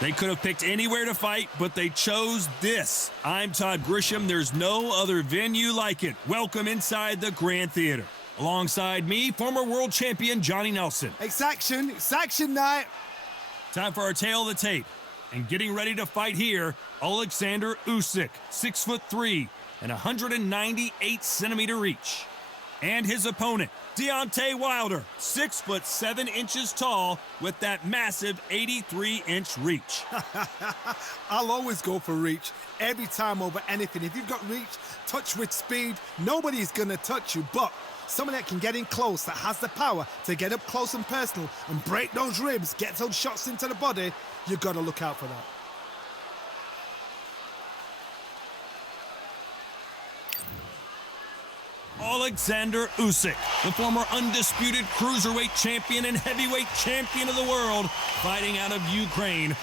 They could have picked anywhere to fight, but they chose this. I'm Todd Grisham. There's no other venue like it. Welcome inside the Grand Theater. Alongside me, former world champion Johnny Nelson. It's action night. Time for our tale of the tape. And getting ready to fight here, Alexander Usyk, 6'3" and 198-centimeter reach. And his opponent, Deontay Wilder, 6'7" tall with that massive 83-inch reach. I'll always go for reach every time over anything. If you've got reach, touch with speed, nobody's gonna touch you. But someone that can get in close, that has the power to get up close and personal and break those ribs, get those shots into the body, you gotta look out for that. Alexander Usyk, the former undisputed cruiserweight champion and heavyweight champion of the world, fighting out of Ukraine.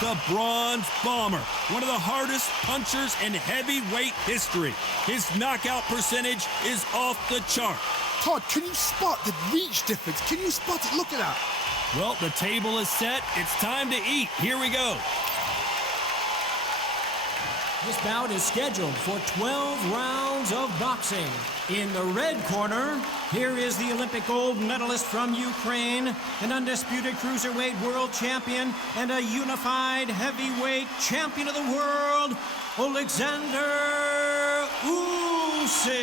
The Bronze Bomber, one of the hardest punchers in heavyweight history. His knockout percentage is off the chart. Todd, can you spot the reach difference? Can you spot it? Look at that. Well, the table is set. It's time to eat. Here we go. This bout is scheduled for 12 rounds of boxing. In the red corner, here is the Olympic gold medalist from Ukraine, an undisputed cruiserweight world champion, and a unified heavyweight champion of the world, Alexander Usyk.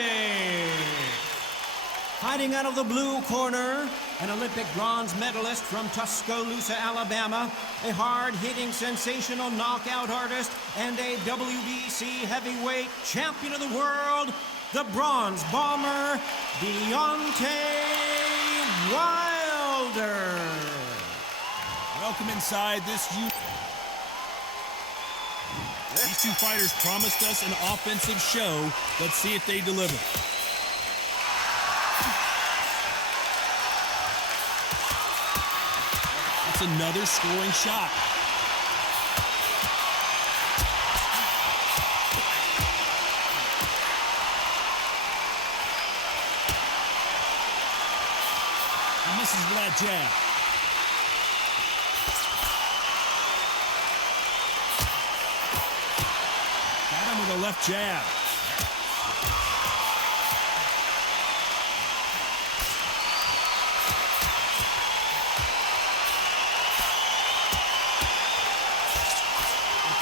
Fighting out of the blue corner, an Olympic bronze medalist from Tuscaloosa, Alabama, a hard-hitting, sensational knockout artist, and a WBC heavyweight champion of the world, the Bronze Bomber, Deontay Wilder. Welcome inside this These two fighters promised us an offensive show. Let's see if they deliver. That's another scoring shot. He misses with that jab. Got him with a left jab.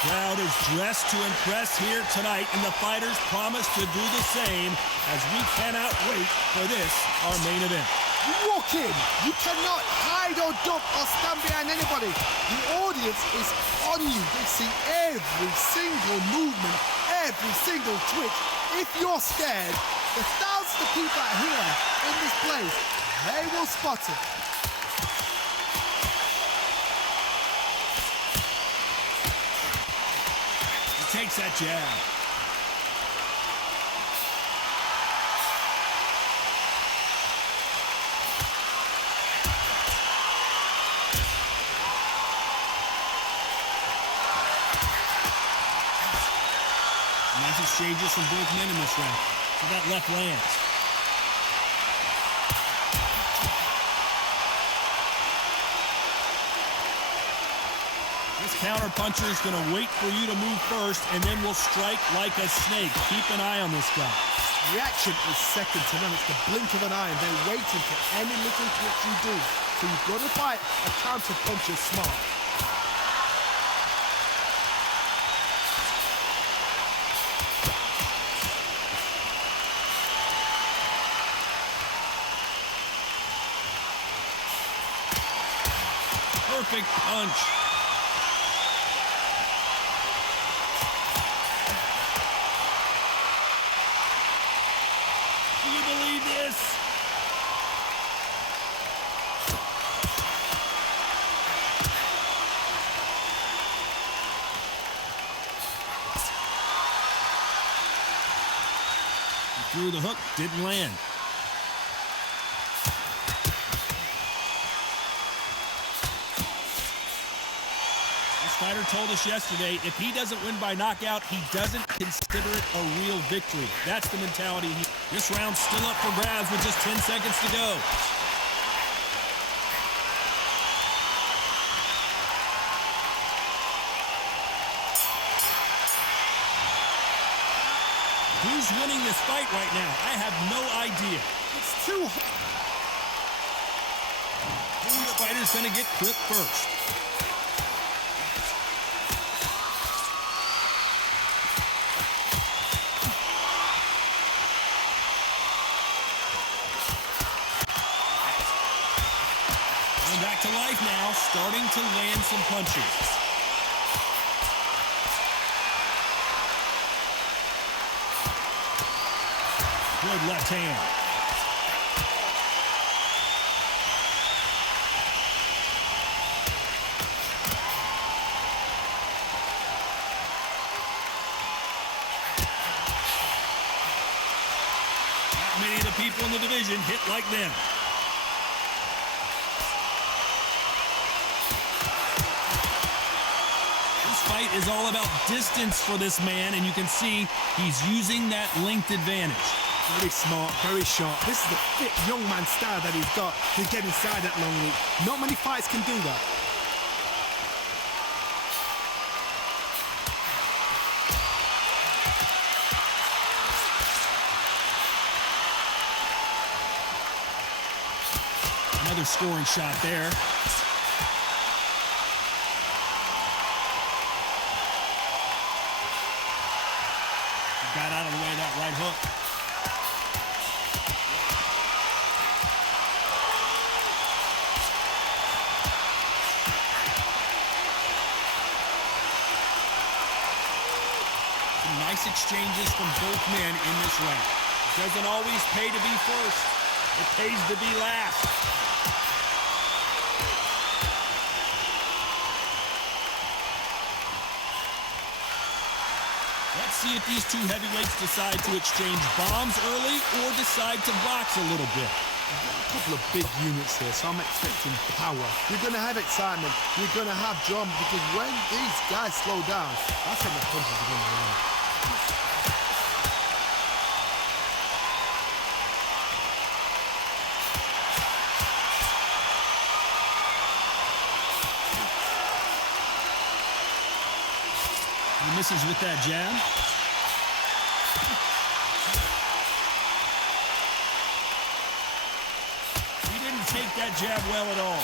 The crowd is dressed to impress here tonight, and the fighters promise to do the same as we cannot wait for this, our main event. You walk in, you cannot hide or duck or stand behind anybody. The audience is on you. They see every single movement, every single twitch. If you're scared, the thousands of people out here in this place, they will spot it. He takes that jab. Nice exchanges from both men in this round. So that left lands. This counter-puncher is going to wait for you to move first, and then will strike like a snake. Keep an eye on this guy. Reaction is second to none. It's the blink of an eye, and they're waiting for any little twitch you do. So you've got to fight a counter-puncher smart. Perfect punch. Do you believe this? He threw the hook, didn't land. This fighter told us yesterday, if he doesn't win by knockout, he doesn't consider it a real victory. That's the mentality. This round's still up for grabs with just 10 seconds to go. Who's winning this fight right now? I have no idea. It's too hard. Which fighter's going to get clipped first? Going back to life now, starting to land some punches. Good left hand. Not many of the people in the division hit like them. This fight is all about distance for this man, and you can see he's using that length advantage. Very smart, very sharp. This is the fit young man style that he's got to get inside that long reach. Not many fights can do that. Another scoring shot there. Got out of the way of that right hook. Some nice exchanges from both men in this round. It doesn't always pay to be first. It pays to be last. Let's see if these two heavyweights decide to exchange bombs early or decide to box a little bit. A couple of big units here, so I'm expecting power. You're going to have excitement. You're going to have drama, because when these guys slow down, that's when the punches are going to land. He misses with that jab. He didn't take that jab well at all.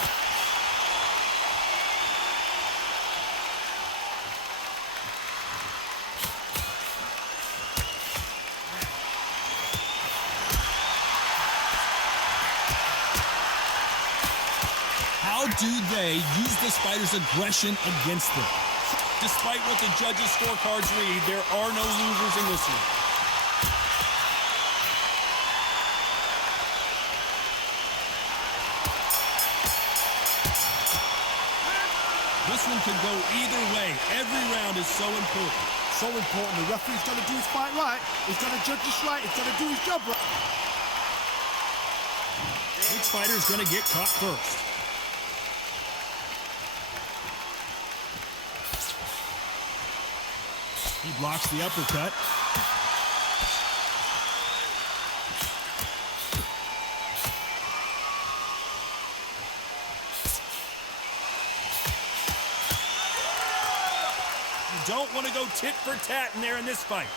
How do they use this fighter's aggression against them? Despite what the judges' scorecards read, there are no losers in this one. This one could go either way. Every round is so important. So important. The referee's got to do his fight right. He's got to judge this right. He's got to do his job right. Which fighter's going to get caught first? He blocks the uppercut. You don't want to go tit for tat in there in this fight.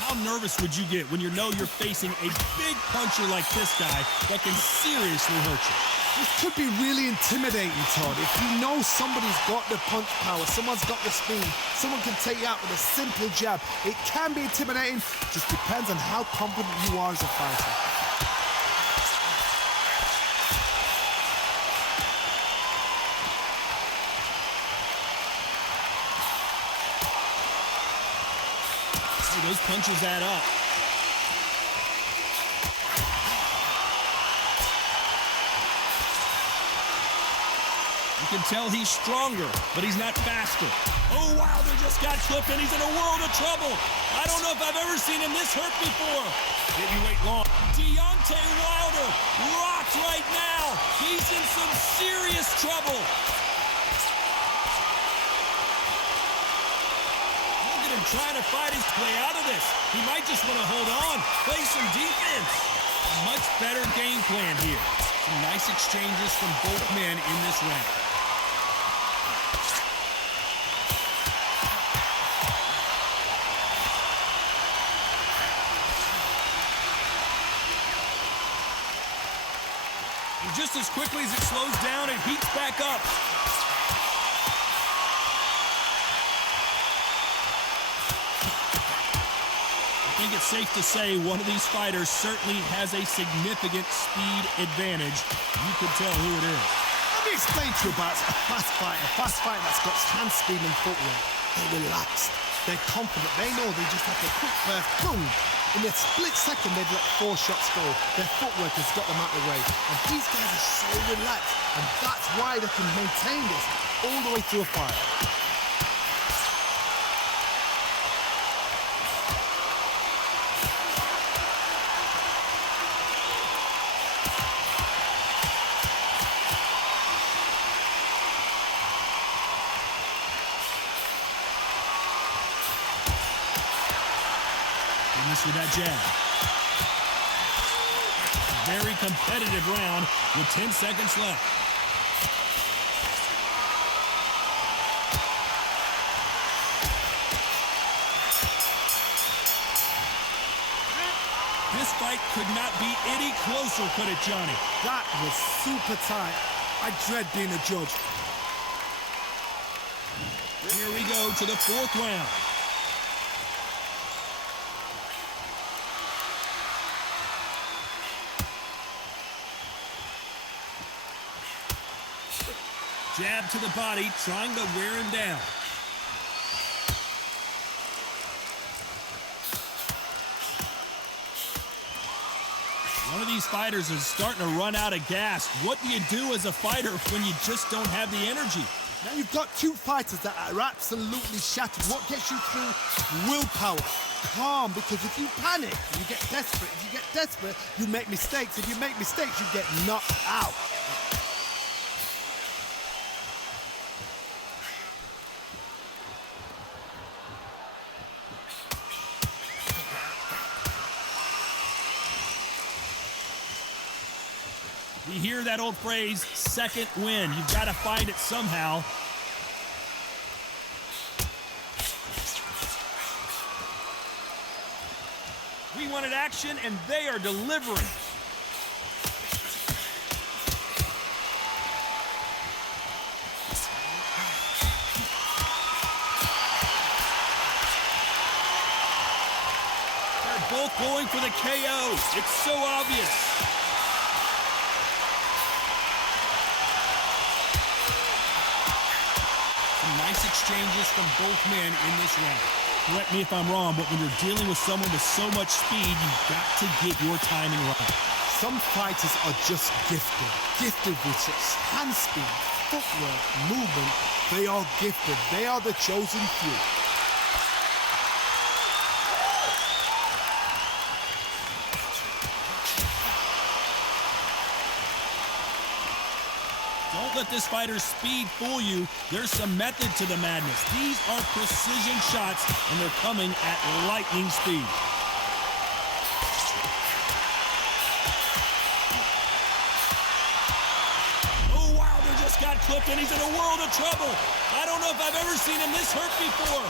How nervous would you get when you know you're facing a big puncher like this guy that can seriously hurt you? This could be really intimidating, Todd. If you know somebody's got the punch power, someone's got the speed, someone can take you out with a simple jab. It can be intimidating. Just depends on how confident you are as a fighter. Hey, those punches add up. You can tell he's stronger, but he's not faster. Oh, Wilder just got clipped, and he's in a world of trouble. I don't know if I've ever seen him this hurt before. Didn't wait long. Deontay Wilder rocked right trouble. Look at him trying to fight his way out of this. He might just want to hold on, play some defense. A much better game plan here. Some nice exchanges from both men in this round. And just as quickly as it slows down, it heats back up. I think it's safe to say one of these fighters certainly has a significant speed advantage. You can tell who it is. Let me explain to you about a fast fighter that's got hand speed and footwork. They're relaxed, they're confident, they know they just have to quick burst, boom. In a split second, they've let 4 shots go. Their footwork has got them out of the way. And these guys are so relaxed, and that's why they can maintain this all the way through a fight. With that jab. Very competitive round with 10 seconds left. This fight could not be any closer, could it, Johnny? That was super tight. I dread being a judge. Here we go to the 4th round. Jab to the body, trying to wear him down. One of these fighters is starting to run out of gas. What do you do as a fighter when you just don't have the energy? Now you've got 2 fighters that are absolutely shattered. What gets you through? Willpower. Calm, because if you panic, you get desperate. If you get desperate, you make mistakes. If you make mistakes, you get knocked out. You hear that old phrase, second win. You've got to find it somehow. We wanted action, and they are delivering. They're both going for the KO. It's so obvious. Nice exchanges from both men in this round. Correct me if I'm wrong, but when you're dealing with someone with so much speed, you've got to get your timing right. Some fighters are just gifted with such hand speed, footwork, movement. They are gifted. They are the chosen few. Don't let this fighter's speed fool you. There's some method to the madness. These are precision shots, and they're coming at lightning speed. Oh, Wilder just got clipped, and he's in a world of trouble. I don't know if I've ever seen him this hurt before.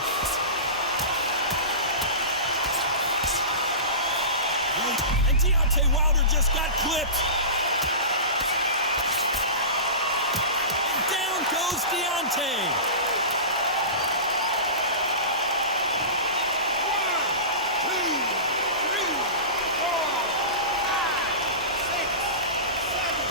And Deontay Wilder just got clipped. Goes Deontay. 1, 2, 3, 4, 5, 6, 7.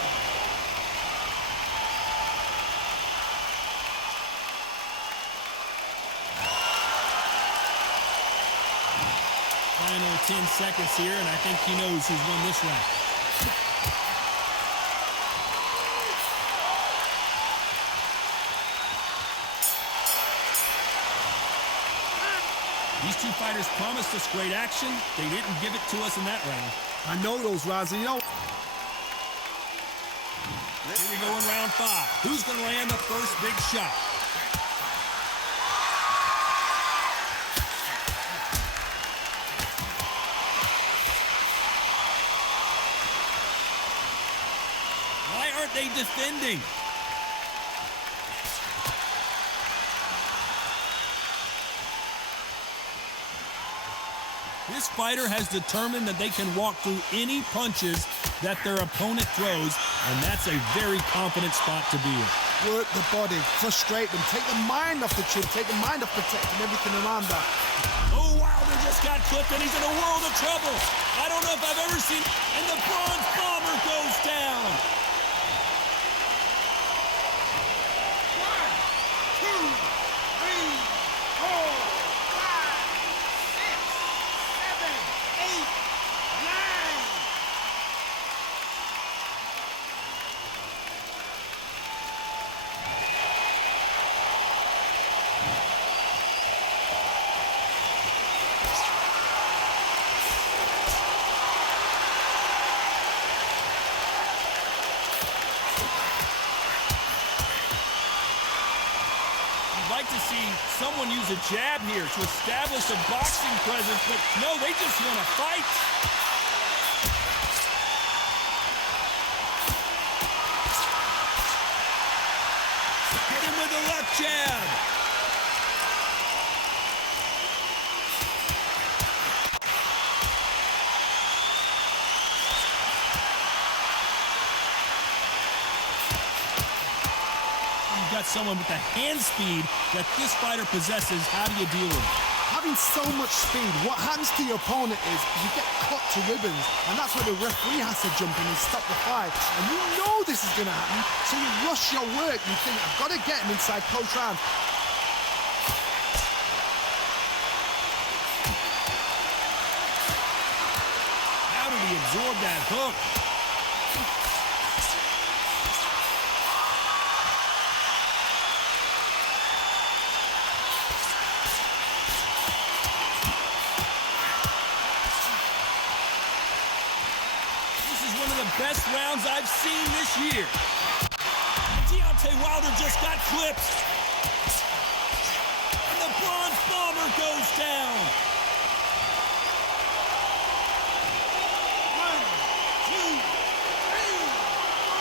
Final 10 seconds here, and I think he knows who's won this round. These 2 fighters promised us great action. They didn't give it to us in that round. I know those rounds, and you know. Here we go in round 5. Who's going to land the first big shot? Why aren't they defending? This fighter has determined that they can walk through any punches that their opponent throws, and that's a very confident spot to be in. Work the body, frustrate them, take the mind off the chin, take the mind off protecting everything around that. Oh, Wilder just got clipped, and he's in a world of trouble. I don't know if I've ever seen, and the bronze bomber goes down. 1, 2, 3, 4, 5, 6, 7, 8, 9. You'd like to see someone use a jab here to establish a boxing presence, but no, they just want to fight. Hit him with a left jab. You've got someone with the hand speed that this fighter possesses. How do you deal with it? Having so much speed, what happens to your opponent is you get cut to ribbons, and that's where the referee has to jump in and stop the fight. And you know this is going to happen, so you rush your work. You think, I've got to get him inside close round. How did he absorb that hook? Best rounds I've seen this year. Deontay Wilder just got clipped. And the bronze bomber goes down. 1, 2, 3,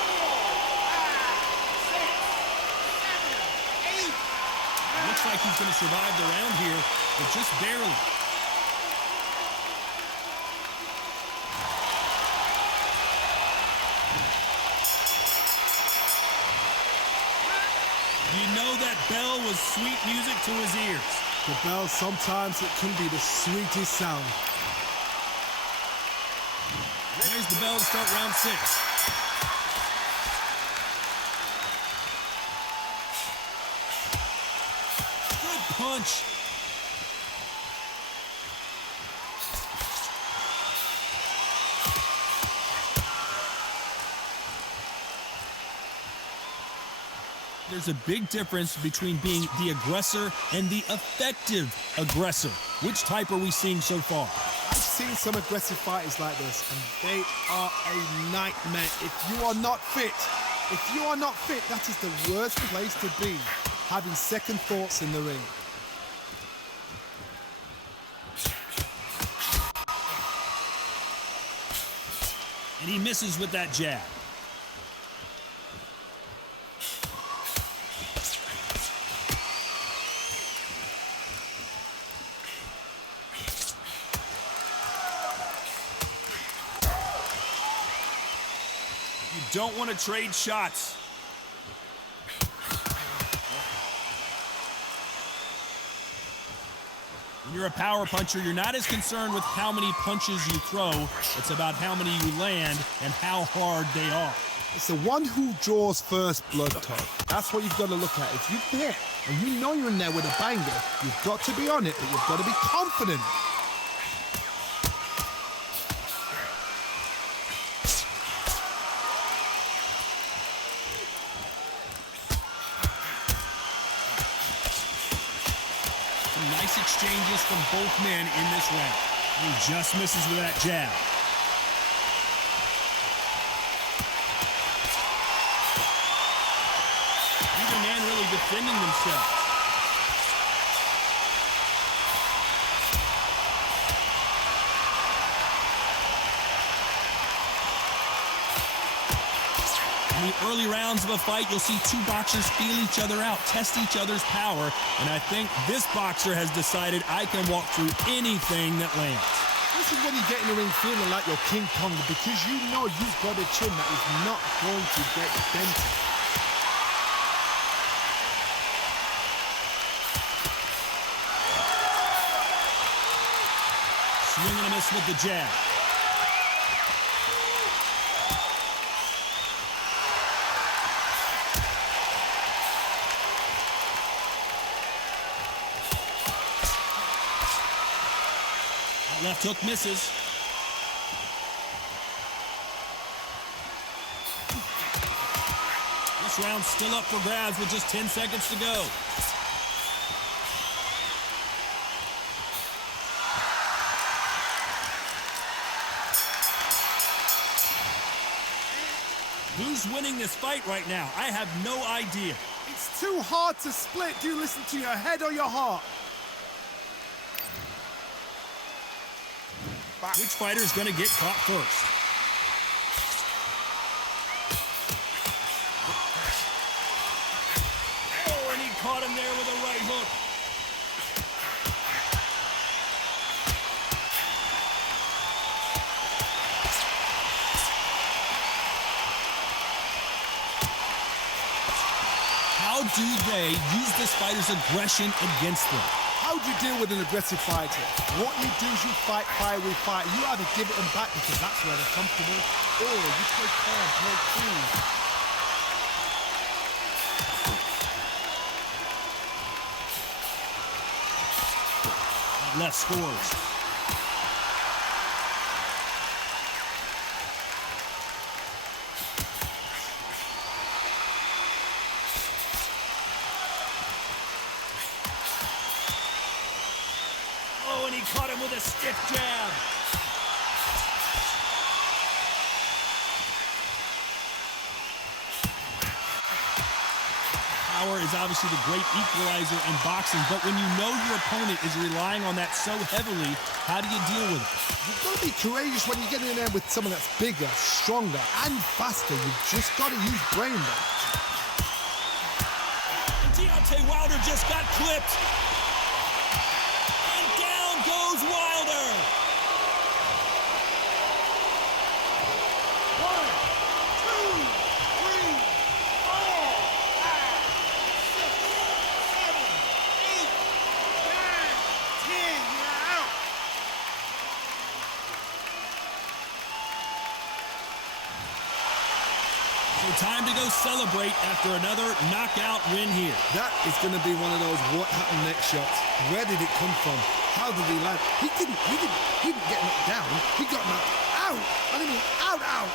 4, 5, 6, 7, 8. Looks like he's going to survive the round here, but just barely. You know that bell was sweet music to his ears. The bell, sometimes it can be the sweetest sound. There's the bell to start round 6. Good punch. There's a big difference between being the aggressor and the effective aggressor. Which type are we seeing so far? I've seen some aggressive fighters like this, and they are a nightmare. If you are not fit, that is the worst place to be, having second thoughts in the ring. And he misses with that jab. You don't want to trade shots. When you're a power puncher, you're not as concerned with how many punches you throw. It's about how many you land and how hard they are. It's the one who draws first blood, Todd. That's what you've got to look at. If you're there and you know you're in there with a banger, you've got to be on it, but you've got to be confident. Nice exchanges from both men in this round. He just misses with that jab. defending themselves. In the early rounds of a fight, you'll see two boxers feel each other out, test each other's power, and I think this boxer has decided I can walk through anything that lands. This is when you get in the ring feeling like you're King Kong, because you know you've got a chin that is not going to get dented. Swing and a miss with the jab. Left hook misses. This round's still up for grabs with just 10 seconds to go. Who's winning this fight right now? I have no idea. It's too hard to split. Do you listen to your head or your heart? Which fighter's gonna get caught first? Oh, and he caught him there with a right hook. How do they use this fighter's aggression against them? How do you deal with an aggressive fighter? What you do is you fight fire with fire. You either give it them back because that's where they're comfortable, or you play calm, play cool. Left scores. Oh, and he caught him with a stiff jab. Power is obviously the great equalizer in boxing, but when you know your opponent is relying on that so heavily, how do you deal with it? You've got to be courageous when you get in there with someone that's bigger, stronger, and faster. You've just got to use brain there. And Deontay Wilder just got clipped. And down goes Wilder. 1, 2, 3, 4, 5, 6, 7, 8, 9, 10. You're out. So time to go celebrate after another knockout win here. That is going to be one of those what happened next shots. Where did it come from? How did he land? He didn't get knocked down. He got knocked out. I mean, out.